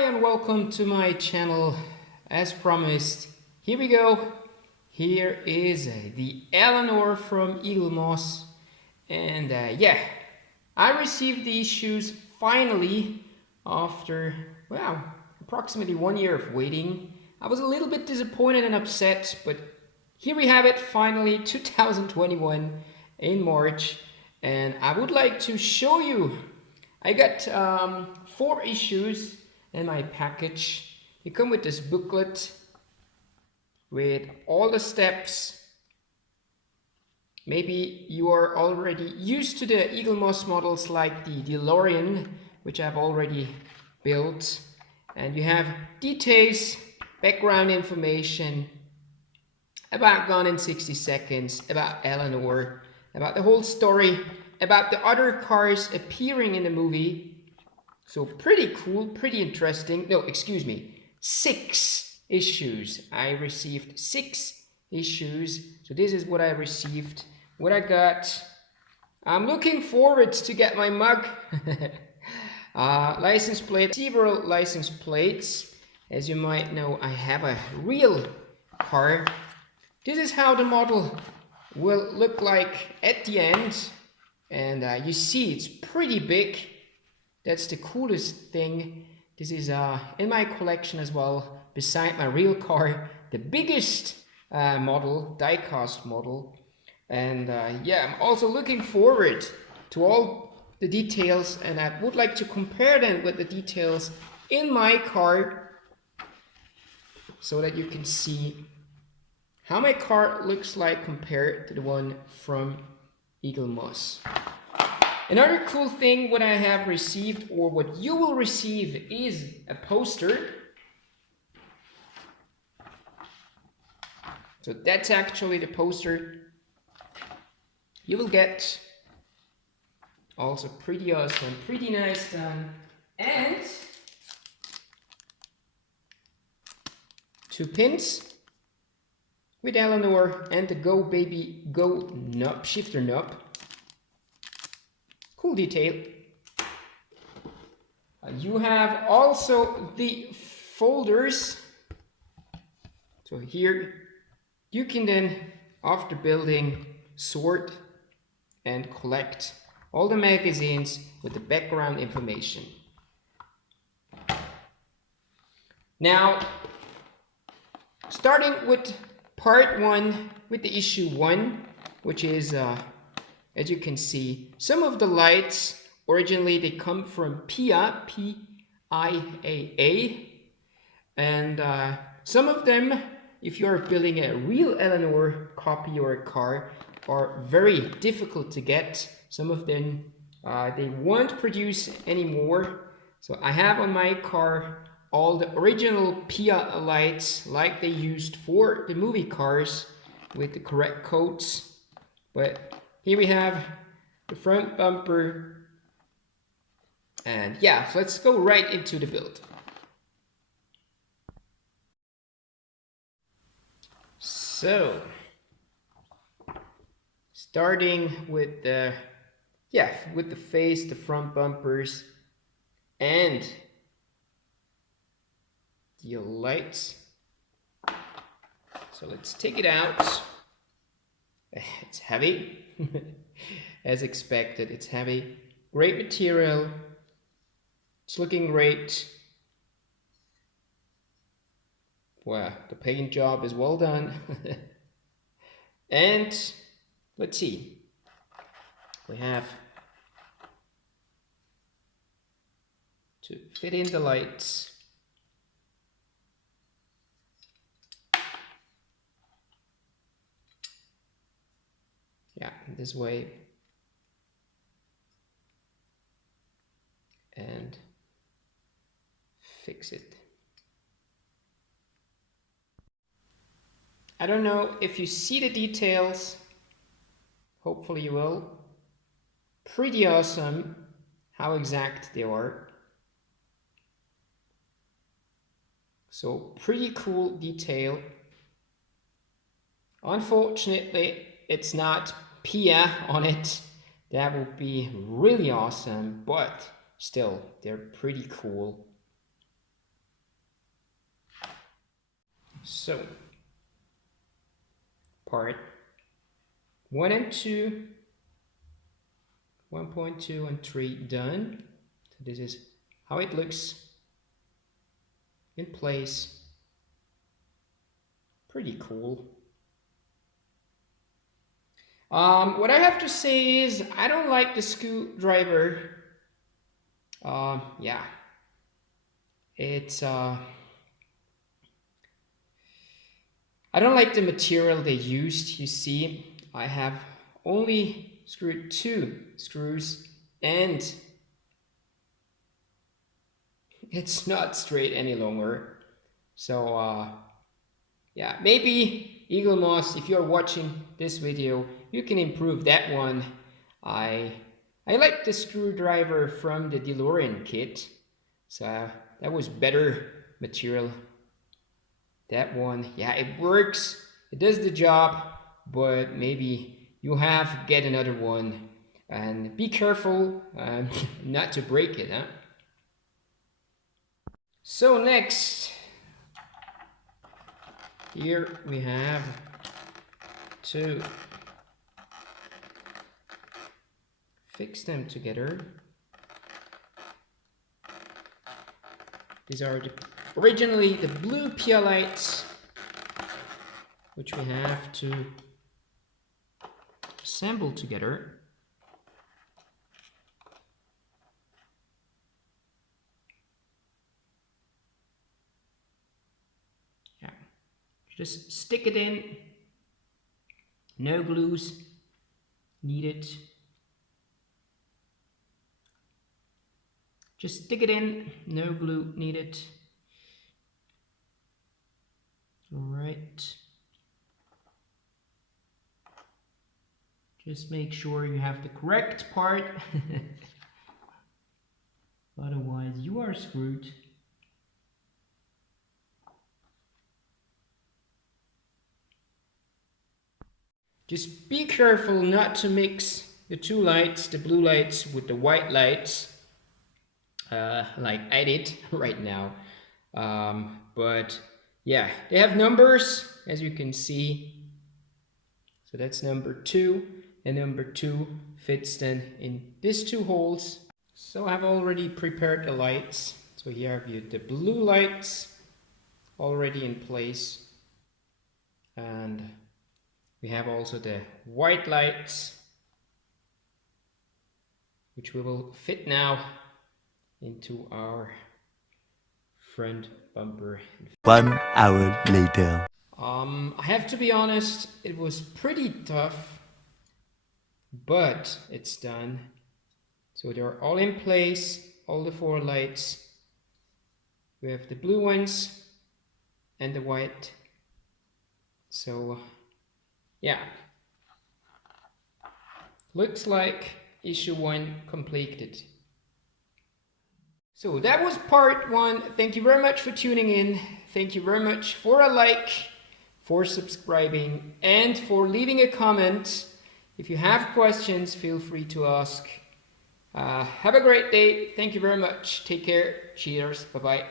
Hi and welcome to my channel. As promised, here we go. Here is the Eleanor from Eaglemoss. And yeah, I received these shoes finally after, well, approximately 1 year of waiting. I was a little bit disappointed and upset, but here we have it finally, 2021 in March. And I would like to show you. I got 4 issues in my package. They come with this booklet with all the steps. Maybe you are already used to the Eaglemoss models like the DeLorean, which I've already built. And you have details, background information about Gone in 60 Seconds, about Eleanor, about the whole story, about the other cars appearing in the movie. So pretty cool, pretty interesting. No, excuse me, 6 issues. I received 6 issues. So this is what I received, what I got. I'm looking forward to get my mug. License plate, several license plates. As you might know, I have a real car. This is how the model will look like at the end. And you see it's pretty big. That's the coolest thing. This is in my collection as well, beside my real car, the biggest model, Diecast model. And yeah, I'm also looking forward to all the details, and I would like to compare them with the details in my car so that you can see how my car looks like compared to the one from Eaglemoss. Another cool thing what I have received, or what you will receive, is a poster. So that's actually the poster you will get. Also pretty awesome, pretty nice done. And 2 pins with Eleanor and the Go Baby Go knob, shifter knob. Cool detail. You have also the folders. So here you can then, after building, sort and collect all the magazines with the background information. Now, starting with part 1, with the issue 1, which is as you can see, some of the lights, originally they come from PIAA, P-I-A-A, and some of them, if you are building a real Eleanor copy or a car, are very difficult to get. Some of them they won't produce anymore. So I have on my car all the original PIAA lights like they used for the movie cars with the correct codes. But here we have the front bumper, and yeah, so let's go right into the build. So, starting with the face, the front bumpers, and the lights. So let's take it out. It's heavy. As expected, it's heavy. Great material. It's looking great. Wow, the paint job is well done. And let's see. We have to fit in the lights. Yeah, this way. And fix it. I don't know if you see the details. Hopefully you will. Pretty awesome how exact they are. So pretty cool detail. Unfortunately, it's not PIA on it. That would be really awesome, but still, they're pretty cool. So, part 1 and 2, 1.2 and 3 done. So this is how it looks in place. Pretty cool. What I have to say is I don't like the screwdriver. Yeah, it's I don't like the material they used. You see, I have only screwed 2 screws and it's not straight any longer. So yeah, maybe Eaglemoss, if you're watching this video, you can improve that one. I like the screwdriver from the DeLorean kit. So that was better material. That one, yeah, it works. It does the job, but maybe you have to get another one. And be careful not to break it, huh? So next, here we have to fix them together. These are originally the blue PL lights, which we have to assemble together. Yeah, just stick it in. No glues needed. Just stick it in, no glue needed. All right. Just make sure you have the correct part. Otherwise, you are screwed. Just be careful not to mix the 2 lights, the blue lights with the white lights. Like I did right now. But yeah, they have numbers, as you can see. So that's number 2, and number 2 fits then in these 2 holes. So I've already prepared the lights. So here I have the blue lights already in place. And we have also the white lights, which we will fit now into our front bumper. 1 hour later. I have to be honest, it was pretty tough, but it's done. So they're all in place, all the 4 lights. We have the blue ones and the white. So yeah, looks like issue 1 completed. So that was part 1. Thank you very much for tuning in. Thank you very much for a like, for subscribing, and for leaving a comment. If you have questions, feel free to ask. Have a great day. Thank you very much. Take care. Cheers. Bye-bye.